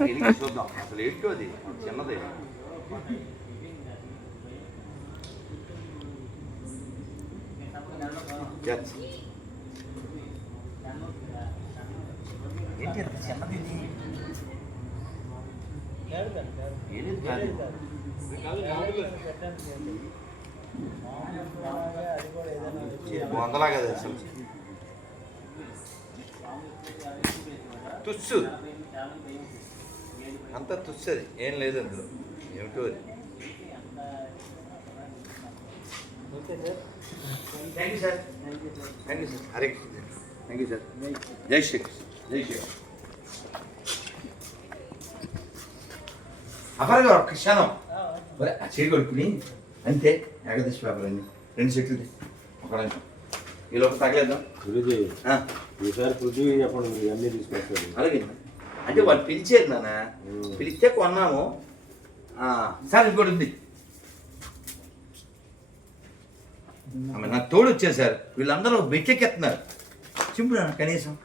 వెలిగి చూద్దాం అసలు ఏంటో అది చిన్నది ఏంటి అంత చిన్నది ఇది? ఏలేదు కాదు. ఇది వందలా కదా అసలు తుస్సు అంతా అది ఏం లేదు అందులో. ఏమిటో అది. Thank you sir. Thank you sir. Hare thank you sir. జై శ్రీ కృష్ణ. జై శ్రీ అపరగా ఒక్క క్షణం. కొడుకుని అంతే ఏకదశి పేపర్ అండి రెండు చెట్లు తీ. ఒక నిమిషం ఈ లోపల తగలేద్దాం. ఈసారి పృథ్వీ చెప్పండి అన్నీ తీసుకొస్తారు. అలాగే. అంటే వాళ్ళు పిలిచారు నాన్న. పిలిస్తే కొన్నాము. ఆ, సార్ ఇంకోటి ఉంది. ఆమె నాకు తోడు వచ్చారు సార్. వీళ్ళందరూ బెట్టెక్కెత్తున్నారు చింపురా కనీసం.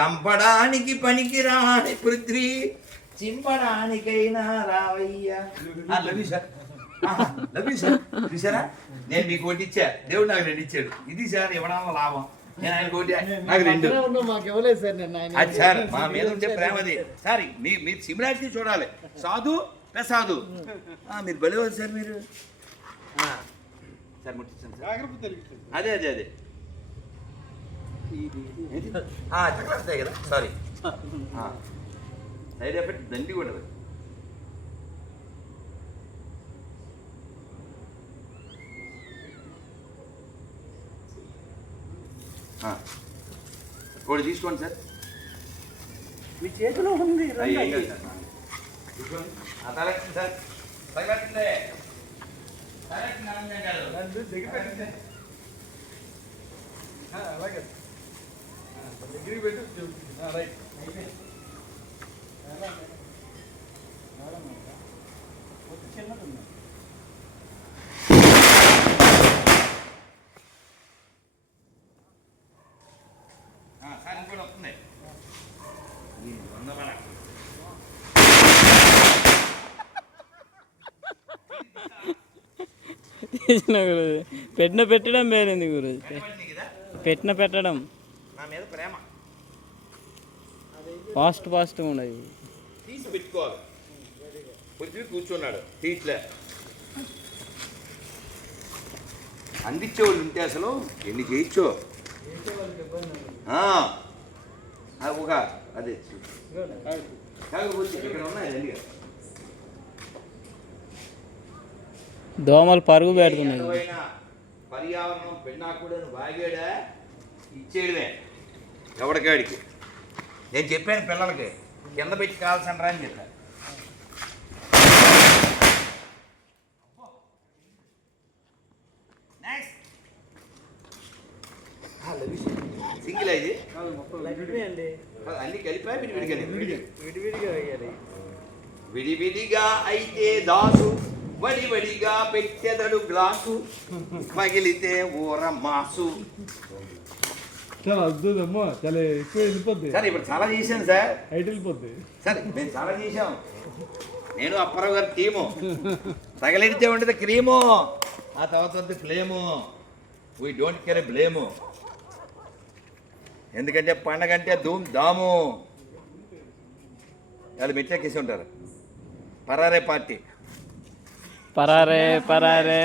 చంపడానికి పనికి రాని పృథ్వీ చింపడానికైనా రావయ్యా. Love you sir. Love you sir. చూసారా నేను మీకు ఒకటి ఇచ్చా. దేవుడు నాకు రెండు ఇచ్చాడు. ఇది సార్ ఇవ్వడం లాభం. నేను ఆయన ఒకటి నాకు రెండు. సార్ నేను ఆయన. అది సార్ మా మీద ఉంటే ప్రేమది సార్ మీ మీరు సిమిలారిటీ చూడాలి. సాధు ప్రసాదు ఆ, మీరు బలివారు సార్ మీరు. సార్ ముట్టించండి సార్. అదే అదే అదే. కదా. సారీ సైడ్ ఎఫెక్ట్ దండి కూడా ఒకటి తీసుకోండి సార్. మీ చేతిలో ఉంది. అలాగే. దగ్గరికి పెట్టు. రైట్. చిన్నది ఉంది ఆ, సార్ ఇంకోటి వస్తుంది ఇది వంద మన. చేసిన గురుజీ. పెట్టిన పెట్టడం వేరేంది గురుజీ? పెట్టిన పెట్టడం. ప్రేమ ఫాస్ట్ ఫాస్ట్గా ఉండదు. తీసి పెట్టుకోవాలి. కూర్చున్నాడు. తీట్లే ఉంటే అసలు ఎన్ని చేయొచ్చు? ఒక అదే. కాకపోతే ఇక్కడ ఉన్నాయి రెండు దోమలు పరుగు పెడుతున్నాయి. పర్యావరణం పెన్నాకుడని బాగాడా ఇచ్చేయడమే. ఎవడికాడికి? నేను చెప్పాను పిల్లలకి కింద పెట్టి రా అని చెప్పాను సింగిల్ కాదు, అన్ని కలిపా? విడివిడిగా విడివిడిగా అయితే దాసు వడివడిగా పెట్టెదడు గ్లాసు పగిలితే ఊర మాసు చాలా అద్భుతమ్మా చాలా ఎక్కువ వెళ్ళిపోద్ది సార్ ఇప్పుడు చాలా చేశాను సార్ హైట్ వెళ్ళిపోద్ది సరే మేము చాలా చేశాం నేను అప్పారావు గారి టీము తగలిడితే ఉండేది క్రీము ఆ తర్వాత ఉంది flame we don't care blame ఎందుకంటే పండగ అంటే ధూమ్ దాము వాళ్ళు మెట్లెక్కేసి ఉంటారు పరారే పార్టీ పరారే పరారే.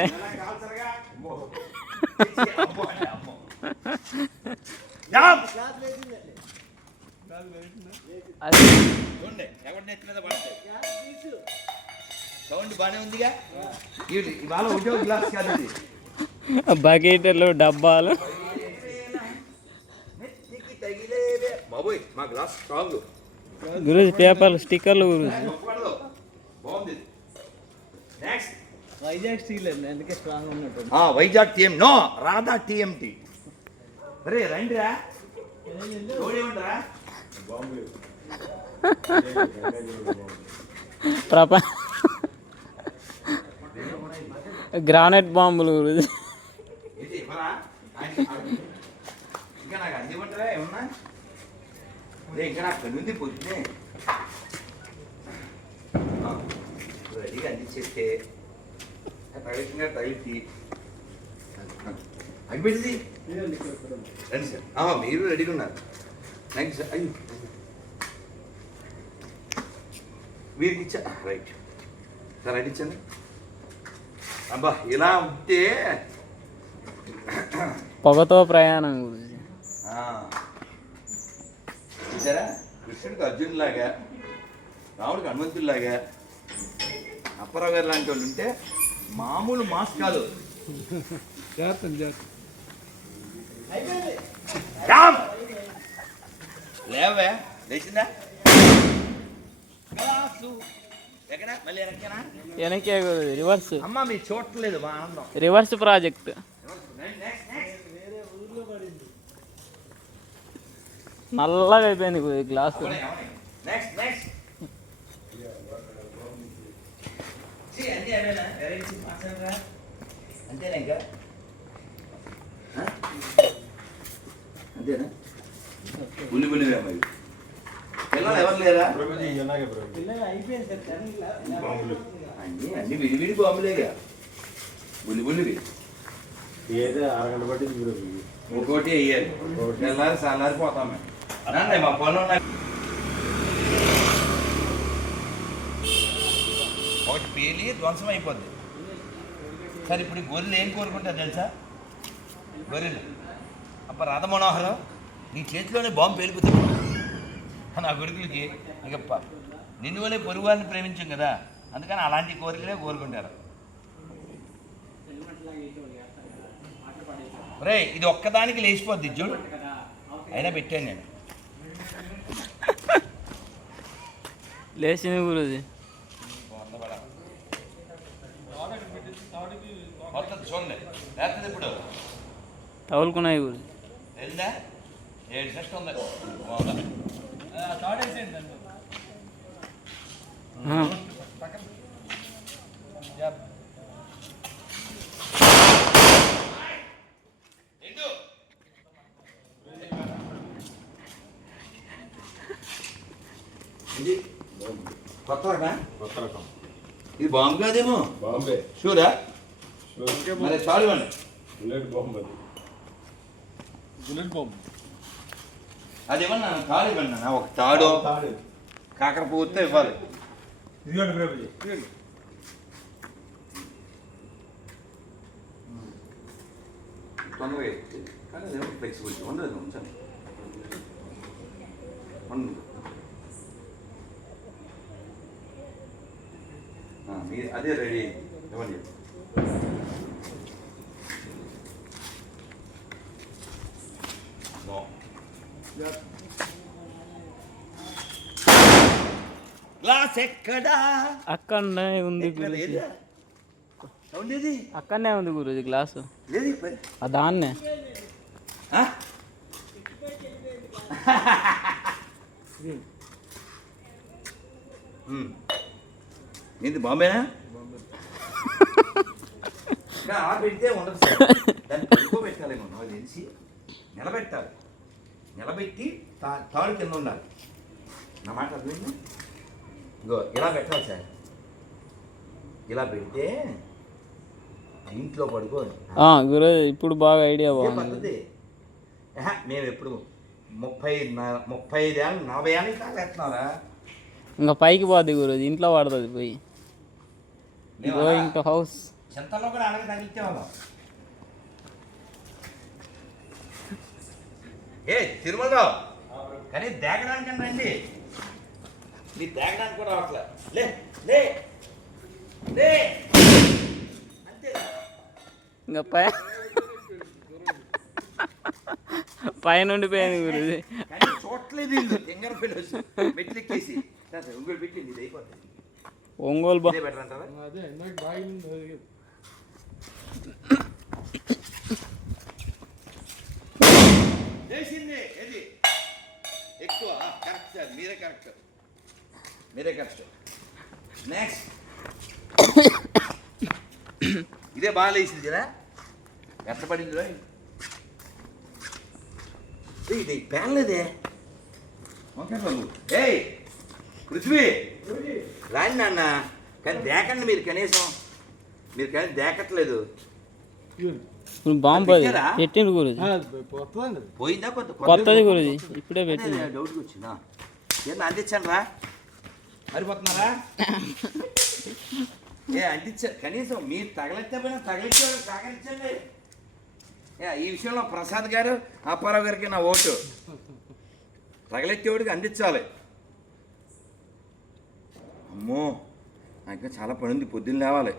బకెట్లు డబ్బాలు. గురుజీ పేపర్లు స్టిక్కర్లు గురుజీ. బాగుంది. నెక్స్ట్ వైజాగ్ స్టీల్ అందుకే స్ట్రాంగ్ ఉన్నట్టు ఆ, Vizag TM no Radha TMT. అరే రండిరా. తోడేమంటారా ప్రప గ్రానైట్ బాంబులు ఇంకా నాకు ఏమన్నా? రే, ఇంకా పొద్దునే ఇచ్చేస్తే తగిలింగా తగిలి అగ్గిపెట్టింది రండి సార్ ఆ, మీరు రెడీగా ఉన్నారు థ్యాంక్ యూ సార్ అయ్యి వీరికి ఇచ్చా రైట్ సార్ అది ఇచ్చాను అబ్బా ఇలా ఉంటే పొగతో ప్రయాణం గురుజీ చూసారా కృష్ణుడికి అర్జున్ లాగా రాముడికి హనుమంతుడిలాగా అప్పారావు గారు లాంటి వాళ్ళు ఉంటే మామూలు మాస్ కాదు. చేస్తాను చేస్తాను రామ్ లేవే లేచిందా? వెనకే రివర్స్ అమ్మ చూడట్లేదు మా ఆనందం రివర్స్ ప్రాజెక్ట్ నెక్స్ట్ నెక్స్ట్ నల్లగా అయిపోయింది గ్లాసు నెక్స్ట్ నెక్స్ట్ అన్నీ అవేనా వెరైటీ మాట్లాడరా అంతేనా ఇంకా? అంతేనా ఉల్లి ఉల్లివే మరి పిల్లలు ఎవరు లేరా అన్నీ అన్ని విడివిడి బాంబులేగా ఉల్లి ఉల్లివి ఏదో అరగంట పట్టింది ఒక్కోటి వేయాలి తెల్లారి సల్లారి పోతాం మా పొలం ఉన్నాయి ఒకటి ధ్వంసం అయిపోద్ది. సరే ఇప్పుడు ఈ గొర్రెలు ఏం కోరుకుంటారు తెలుసా? గొర్రెలు. అప్ప రాధ మనోహరం నీ చేతిలోనే బాంబు పేలిపోతుంది నా కొడుకులకి ఇక నిన్ను వలే పొరుగు వారిని ప్రేమించాం కదా అందుకని అలాంటి కోరికలే కోరుకుంటారు. రే ఇది ఒక్కదానికి లేచిపోద్ది చూడు. అయినా పెట్టాను నేను. లేచింది గురుజీ. వస్తుంది చూడండి. లేకపోతే ఇప్పుడు తగులుకున్నాయి గురుజీ వెళ్ళిందా ఏడు సెస్ట్ ఉంది. ఇది కొత్త రకమా? కొత్త రకం. ఇది బాంబు కాదేమో? బాంబే. షూరా? మరి చాలు ఇవ్వండి. బుల్లెట్ బాంబు అది. బుల్లెట్ బాంబు అది ఇవ్వండి నాన్న, తాడు ఇవ్వండి. ఒక తాడు తాడు కాకర పువ్వుతో ఇవ్వాలి. ఇదిగోండి ప్రభుజీ తొందరగా ఎత్తి. కానీ అదేమో ఫ్లెక్సిబిలిటీ ఉండదు ఉంచండి ఉండు. ఆ, మీ అదే రెడీ. ఇవ్వండి గ్లాస్ ఎక్కడా? అక్కడనే ఉంది గురుజీ. అక్కడనే ఉంది గురుజీ గ్లాసు ఏది? మరి? ఆ? దాన్నే. ఏంది బాంబేనా? పెడితే ఉండదు సార్. దాన్ని పడుకోబెట్టాలేమో నాకు తెలిసి నిలబెట్టాలి. నిలబెట్టి తా తాడు కింద ఉండాలి. నా మాట అర్థమైంది? ఇగో ఇలా పెట్టాలి సార్. ఇలా పెడితే ఇంట్లో గురుజీ ఇప్పుడు బాగా ఐడియా బాగుంది. పద్ధతి. మేము ఎప్పుడు ముప్పై ముప్పై ఐదేళ్ళు నలభై ఏళ్ళకి తాగేస్తున్నారా ఇంకా పైకి పోద్ది గురుజీ ఇంట్లో పడుతుంది పోయి. To house. చింతలో కూడా అలాగే తగిలితే ఏ తిరుమలరావు. కానీ దేగడానికి రండి. మీరు దేగడానికి కూడా రావట్లే. లే లే లే. అంతే. ఇంకా పై పైన ఉండిపోయింది గురుజీ. కానీ చూడట్లేదు ఇల్లు తింగర పిల్లలు మెట్లెక్కేసి. సరే, సరే, ఇంకోటి పెట్టింది ఇది అయిపోతుంది ఒంగోలు బా ఇదే బెటర్ అంటారా? అదే ఇందాక బాగా కరెక్ట్ మీరే కరెక్ట్ నెక్స్ట్ ఇదే బాగా లేచింది కదా? ఎట్లా పడింది ఇది పేర్లేదే వంకాయ బాబు. ఏయ్ పృథ్వీ. రాండి నాన్న. కానీ దేకండి మీరు కనీసం. మీరు కానీ దేకట్లేదు. బాంబు? పెట్టిండు గురుజీ. పోయిందా? కొత్త కొత్తది గురుజీ. ఇప్పుడే పెట్టింది డౌట్కి వచ్చిందా? ఏం అందించాను రా? మరిపోతున్నారా ఏ అందించారు కనీసం మీరు తగలెత్తే పోయినా తగిలించారు ఏ, ఈ విషయంలో ప్రసాద్ గారు అప్పారావు గారికి నా ఓటు. తగలెత్తేవాడికి అందించాలి. అమ్మో నాకు ఇంకా చాలా పని ఉంది. పొద్దున్న లేవాలి.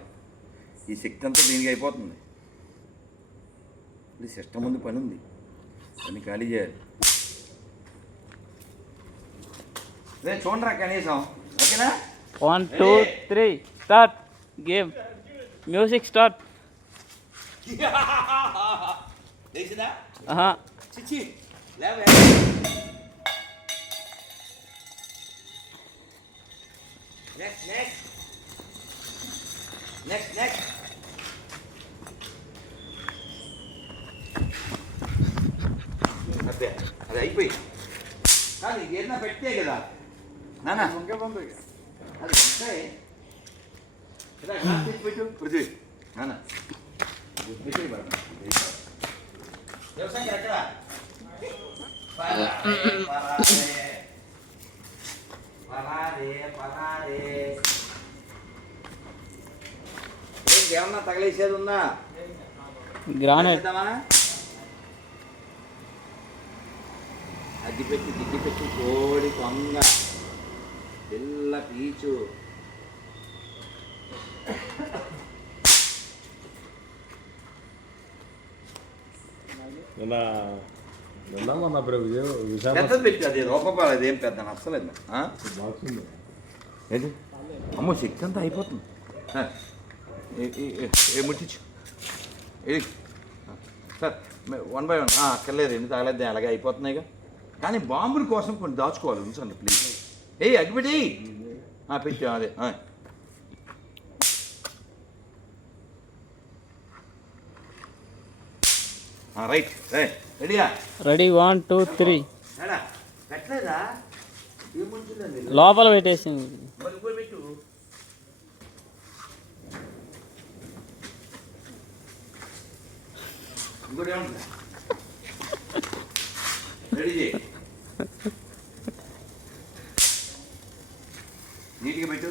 ఈ శక్తి అంతా దీనికి అయిపోతుంది. ఇది సిస్టమ్ ముందు పని ఉంది. పని ఖాళీ చేయాలి. రే చూడరా కనీసం ఓకేనా one two three start game music start లేచిందా ఆహా చిచ్చి లేవే నెక్స్ట్ నెక్స్ట్ నెక్స్ట్ నెక్స్ట్ అదే అది అయిపోయి కాదు ఏదైనా పెట్టే కదా నానా పృథ్వీ బాబు. వ్యవసాయం ఎక్కడ. ఇంకేమన్నా తగిలేసేది ఉందా గ్రానైట్? అగ్గిపెట్టి గిగ్గిపెట్టి కోడి కొంగ పిల్ల పీచు. నిన్న మొన్న విశాఖ పెద్దది పెట్టి అది రూపాయలు అదేం పెద్ద నచ్చలేదు. ఏంటి? అమ్మో శక్తి అంతా అయిపోతుంది. ఏ- ఏ- ఏ- ఏ ముట్టించు. ఇది సార్ వన్ బై వన్ అక్కర్లేదు ఎందుకు తగలేదు అలాగే అయిపోతున్నాయిగా. కానీ బాంబుల కోసం కొన్ని దాచుకోవాలి ఉంచండి ప్లీజ్ ఏ అగ్గిపెట్టి పెట్టా అదే ఆ. ఆ, రైట్ రైట్ రెడీయా రెడీ వన్ టూ త్రీ ఎడా పెట్టలేదా? ఏం ముంచుందండి లోపల పెట్టేసింది. మరి పోయి పెట్టు. ఇంకోటి ఏముంది? రెడీ చేయి నీట్గా పెట్టు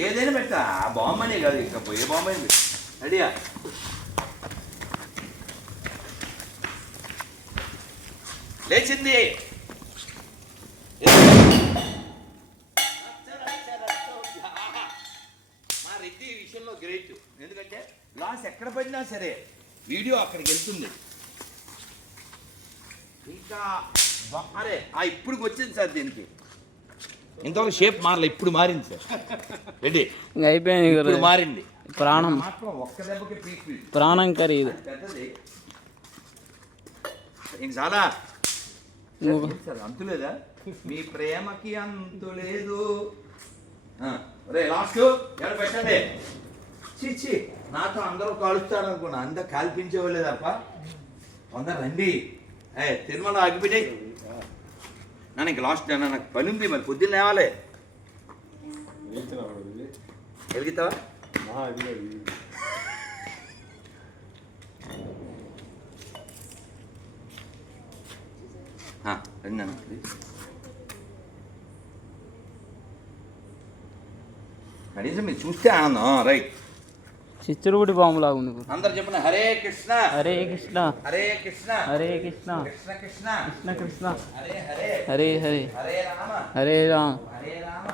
ఏదైనా పెట్టా ఆ బాంబనే కాదు ఇంకా ఏ బాంబ రెడీయా లేచింది. మా రెడ్డి ఈ విషయంలో గ్రేట్ ఎందుకంటే లాస్ ఎక్కడ పడినా సరే వీడియో అక్కడికి వెళ్తుంది. ఇంకా అరే ఆ ఇప్పుడు వచ్చింది సార్ దీనికి. ఇంతవరకు షేప్ మారలే ఇప్పుడు మారింది సార్. రెడ్డి ఇంకా అయిపోయింది ఇప్పుడు మారింది. ప్రాణం. ప్రాణం ఇంక చాలా? అంతులేదా? మీ ప్రేమకి అంతు లేదు. రే లాస్ట్. ఎక్కడ పెట్టండి? చిచ్చి నాతో అందరూ కాలుస్తారు అనుకున్నా అందరు కాల్పించేవాళ్ళే తప్ప అందరు రండి. ఏ తిరుమల ఆగిపెట్టి నన్ను ఇంక లాస్ట్ అన్న నాకు పని ఉంది మరి పొద్దున్న లేవాలి. వేయించిన రండి నాన్న. కనీసం మీరు చూస్తే ఆనందం. రైట్. చిచ్చురుగుడి బాంబు లాగా ఉంది. అందరు చెప్పిన హరే కృష్ణ. హరే కృష్ణ. హరే కృష్ణ. హరే కృష్ణ. కృష్ణ కృష్ణ. కృష్ణ కృష్ణ. హరే హరే. హరే హరే. హరే రామ. హరే రామ్. హరే రామ.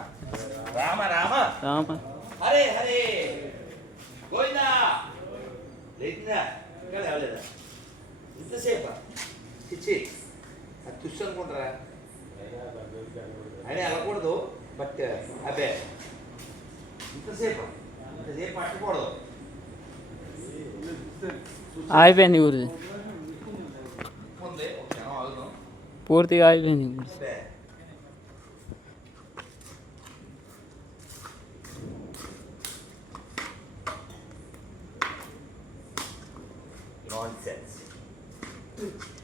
రామ రామ. రామ. హరే హరే. గోవిందా. లేచిందా ఇంకా లేవలేదా? ఇంతసేపా. ఇచ్చి అది తుస్సు అనుకుంటారా? అయినా వెళ్ళకూడదు. బట్ అబ్బే. ఇంతసేపు. ఇంతసేపు పట్టకూడదు అయిపోయింది గురుజీ ఉంది ఒక క్షణం ఆగుదాం పూర్తిగా అయిపోయింది గురుజీ అబ్బే Nonsense.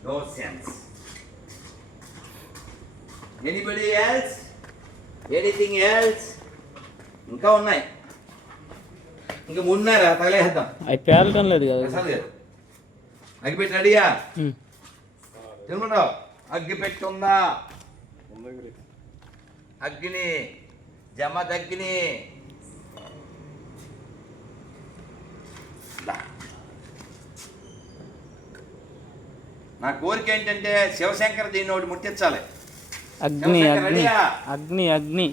No sense. Anybody else? Anything else? ఇంకా ఉన్నాయి ఇంకా మూడున్నారా తగలేద్దాం అవి పేలటం లేదు కదా. అగ్గిపెట్టి రెడీయా? అగ్గిపెట్టి ఉందా అగ్గిని జమ తగ్గిని. దా. నా కోరిక ఏంటంటే శివశంకర్ దీన్ని ఒకటి ముట్టించాలి. అగ్ని అగ్ని? అగ్ని అగ్ని.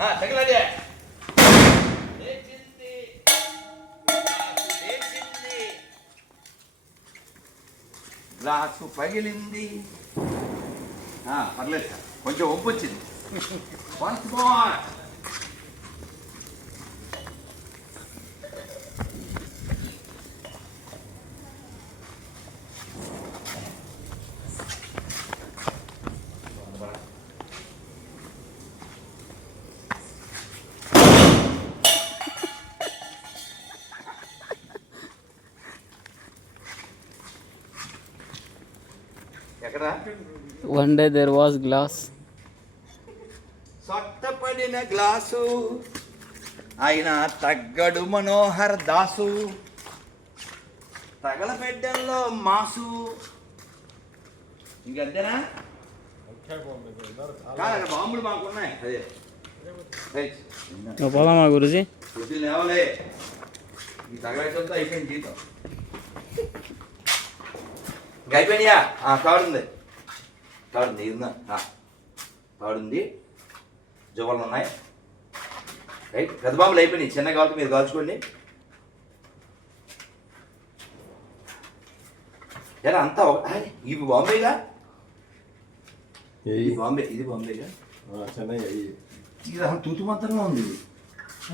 ఆ, తగిలాడే గ్లాసు పగిలింది. పర్లేదు సార్. కొంచెం ఒప్పు వచ్చింది. వన్స్ మోర్ ఎక్కడ one day there was glass సొట్టపడిన glass ఆయన తగ్గడు మనోహర్ దాసు. తగలబెడ్డంలో మాసు. ఇంకంతేనా? బాంబులు మాకున్నాయి. అదే. పోదామా గురుజీ. లేవలే. ఈ తగలటంతో అయిపోయింది జీతం. అయిపోయినాయా? తాడుంది తాడుంది ఉందా తాడుంది. జువ్వలు ఉన్నాయి. రైట్ పెద్ద బాంబులు అయిపోయినాయి. చిన్న కాబట్టి మీరు కాల్చుకోండి. ఎలా అంతా ఇవి బాంబేగా? ఇది బాంబే ఇది బాంబేగా? చెన్నై ఇది అసలు తూతు మాత్రమే ఉంది ఇది.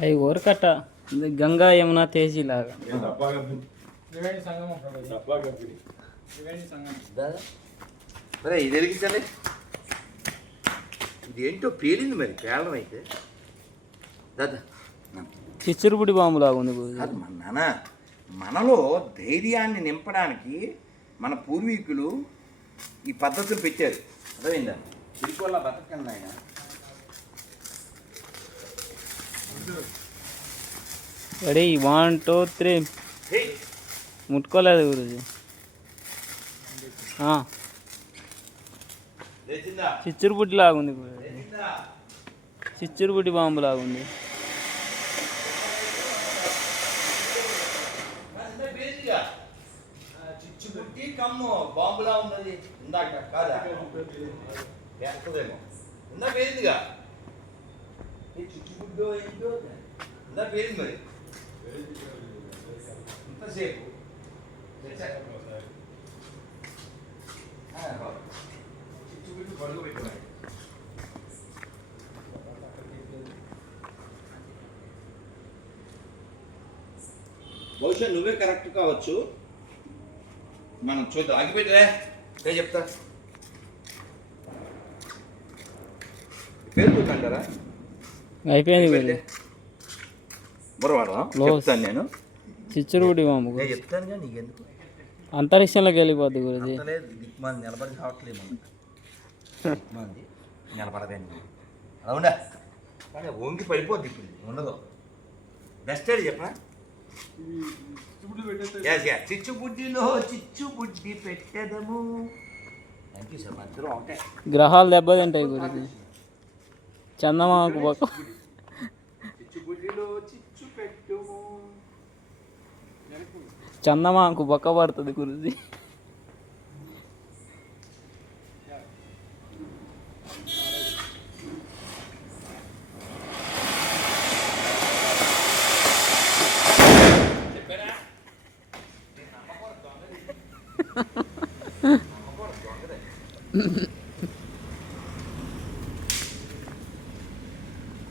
అవి ఊరకట్ట. ఇది గంగా యమున తేజీ లాగా. సంగమం సంగమం. సరే ఇది వెలిగించాలి ఇది ఏంటో పేలింది మరి పేలడం అయితే. దాదా. చిచ్చురుపుడి బాంబు లాగా ఉంది మన నాన్న మనలో ధైర్యాన్ని నింపడానికి మన పూర్వీకులు ఈ పద్ధతులు పెట్టారు. అర్థమైందా? తిరుకోళ్ళ బతకండి ఆయన రెడీ వన్ టూ త్రీ. ముట్టుకోలేదు గురుజీ. ఆ, లేచిందా? చిచ్చురుపుడి లాగా ఉంది గురుజీ లేచిందా? చిచ్చురుపుడి బాంబు లాగా ఉంది కాదు, ఇందాక పేలిందిగా. చిచ్చుబుట్టి కమ్ము బాంబులా ఉన్నది. ఇందాక కాదా? వేస్తుందేమో. ఇందా పేలిందిగా ఈ చిచ్చుబుడ్డో ఏంటో ఇందా మరి? ఇంతసేపు తెచ్చా. ఆ, బాబు. చిచ్చుబుడ్డి పడుగు పెట్టుకోండి బహుశా నువ్వే కరెక్ట్ కావచ్చు. మనం చూద్దాం. ఆగిపెట్టరా నేను చెప్తా. పేరుతుందంటారా అయిపోయింది. చెప్తాను నేను. గురూజీ. చెప్తానుగా నీకెందుకు? అంతరిక్షంలోకి వెళ్ళిపోద్ది దిక్మాలి నిలబడి కావట్లేదు నిలబడదండి. అవునా? కానీ వంగి పడిపోద్ది ఇప్పుడు. ఉండదు. Best Yes, yes. చిచ్చు బుడ్డిలో చిచ్చు బుడ్డి పెట్టదము. గ్రహాలు దెబ్బతింటాయి గురుజీ చందమామకు పక్క చందమామకు బొక్క పడుతుంది గురుజీ చెప్పారా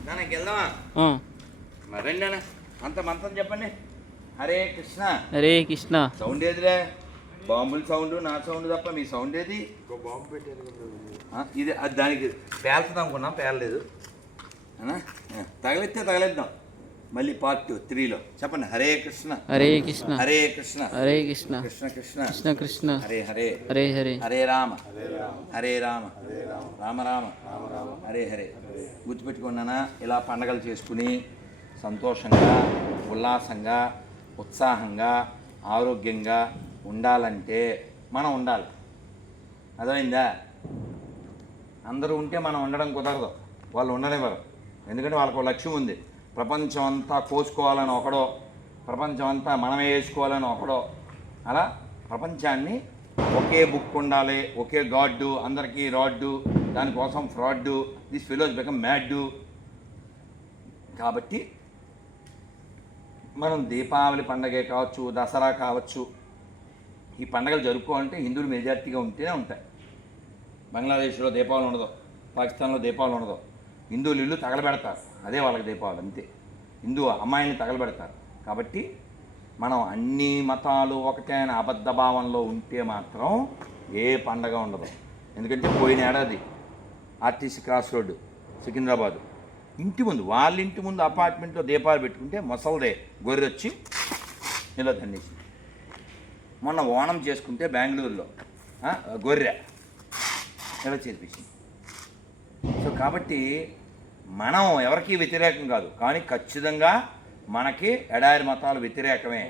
నాన్నకి వెళ్దామా ఆ, మరి రండి అన్న అంత మంత్రం చెప్పండి. హరే కృష్ణ. హరే కృష్ణ. సౌండ్ ఏదిరా? బాంబుల సౌండ్ నా సౌండ్ తప్ప మీ సౌండ్ ఏది? బాంబు పెట్టారు ఇది అది దానికి పేలుతుంది అనుకున్నాం పేలలేదు. తగలెత్తే తగలేద్దాం మళ్ళీ పార్ట్ త్రీలో చెప్పండి హరే కృష్ణ. హరే కృష్ణ. హరే కృష్ణ. హరే కృష్ణ. కృష్ణ కృష్ణ. కృష్ణ కృష్ణ. హరే హరే. హరే హరే. హరే రామ. హరే రామ. రామ రామ. హరే హరే. గుర్తుపెట్టుకున్నానా ఇలా పండగలు చేసుకుని సంతోషంగా ఉల్లాసంగా ఉత్సాహంగా ఆరోగ్యంగా ఉండాలంటే మనం ఉండాలి. అర్థమైందా? అందరూ ఉంటే మనం ఉండడం కుదరదు. వాళ్ళు ఉండనివ్వరు. ఎందుకంటే వాళ్ళకు ఒక లక్ష్యం ఉంది. ప్రపంచం అంతా కోసుకోవాలని ఒకడో ప్రపంచం అంతా మనమే వేసుకోవాలని ఒకడో. అలా ప్రపంచాన్ని ఒకే బుక్ ఉండాలి ఒకే గాడ్డు అందరికీ రాడ్డు దానికోసం ఫ్రాడ్డు దిస్ ఫిలోజ్ బికమ్ మ్యాడ్డు. కాబట్టి మనం దీపావళి పండగే కావచ్చు దసరా కావచ్చు ఈ పండగలు జరుపుకోవాలంటే హిందువులు మెజార్టీగా ఉంటేనే ఉంటాయి. బంగ్లాదేశ్లో దీపావళి ఉండదు పాకిస్తాన్లో దీపావళి ఉండదు. హిందువులు ఇల్లు తగలబెడతారు అదే వాళ్ళకి దీపావళి అంతే. హిందూ అమ్మాయిని తగలబెడతారు. కాబట్టి మనం అన్ని మతాలు ఒకటే అనే అబద్ధ భావంలో ఉంటే మాత్రం ఏ పండగ ఉండదు. ఎందుకంటే పోయిన ఏడాది ఆర్టీసీ క్రాస్ రోడ్డు సికింద్రాబాదు. ఇంటి ముందు వాళ్ళ ఇంటి ముందు అపార్ట్మెంట్లో దీపాలు పెట్టుకుంటే మొసలదే గొర్రె ఇలా దండేసి మొన్న ఓణం చేసుకుంటే బెంగళూరులో గొర్రె ఇలా చేర్పించింది సో కాబట్టి మనం ఎవరికి వ్యతిరేకం కాదు. కానీ ఖచ్చితంగా మనకి ఎడారి మతాలు వ్యతిరేకమే.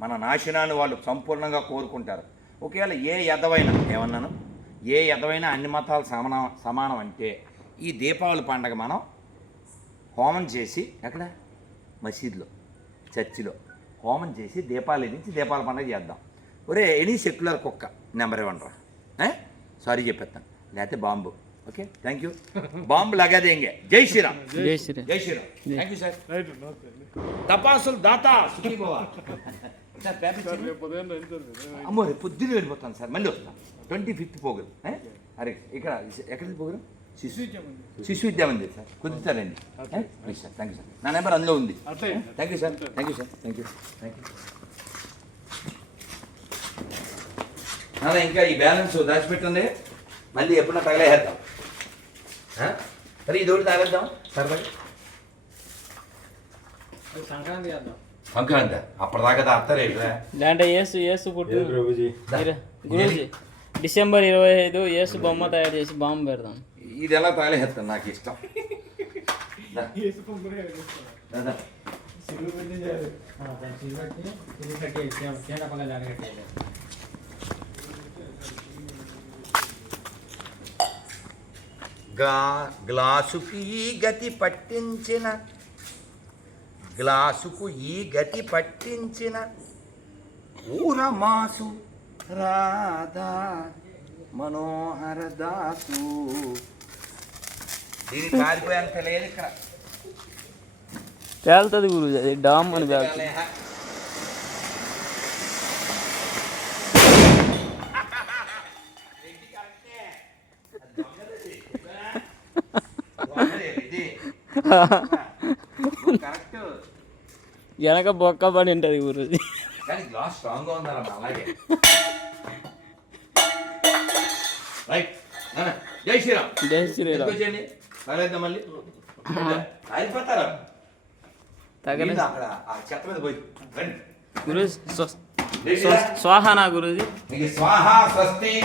మన నాశనాన్ని వాళ్ళు సంపూర్ణంగా కోరుకుంటారు. ఒకవేళ ఏ ఎదవైనా ఏమన్నాను? ఏ ఎదవైనా అన్ని మతాలు సమానం సమానం అంటే ఈ దీపావళి పండగ మనం హోమం చేసి ఎక్కడ? మసీదులో చర్చిలో. హోమం చేసి దీపాలు వెలిగించి దీపాల పండుగ చేద్దాం. ఒరే ఎనీ సెక్యులర్ కుక్క నెంబర్ ఇవ్వండి రా. సారీ చెప్పేస్తాను. లేకపోతే bomb. Okay? Thank you. Bomb లగాదేంగే. జై శ్రీరామ్. జై శ్రీ జై శ్రీరామ్. Thank you sir. తపాసులు దాత. అమ్మో రేపు పొద్దున్న వెళ్ళిపోతాను సార్. మళ్ళీ వస్తాను ట్వంటీ ఫిఫ్త్ పోగలు. అరే ఇక్కడ ఎక్కడికి పోగలు? శిశు శిశు విద్యా ఉంది sir. కుదురుతారండి please sir thank you sir. నా నెంబర్ అందులో ఉంది. Thank you sir. Thank you sir. Thank you thank you నాన్న ఇంకా ఈ బ్యాలెన్స్ దాచిపెట్టుంది. మళ్ళీ ఎప్పుడన్నా తగలేసేద్దాం. ఆ? సరే ఇది ఒకటి తాగేద్దాం. సరదా అది సంక్రాంతి చేద్దాం. సంక్రాంతి? అప్పటిదాకా తాగుతారేట్రా లేదంటే యేసు యేసు పుట్టు. ఏ ప్రభుజీ ఇర- గురూజీ. డిసెంబర్ ఇరవై ఐదు యేసు బొమ్మ తయారు చేసి బాంబు పెడదాం. ఇది ఎలా చీన పల్లెలు అడగట్టేది గా గ్లాసుకి ఈ గతి పట్టించిన. గ్లాసుకు ఈ గతి పట్టించిన. ఊరమాసు రాధా మనోహర దాసు. లేదు ఇక్కడ. పేలుతుంది గురూజీ అది డామ్ అని వెనక బొక్క పడి ఉంటుంది గురూజీ. కానీ గ్లాస్ స్ట్రాంగ్గా ఉండాలన్న అలాగే. రైట్ నాన్న, జై శ్రీరామ్. జై శ్రీరామ్. తగలేద్దాం మళ్ళీ? అయిపోతారా తగలే. అక్కడ? ఆ చెత్త మీద పోయి. రండి. గురూజీ స్వ- జై స్వ- శ్రీరామ్ స్వాహానా గురూజీ. స్వాహ స్వస్తి.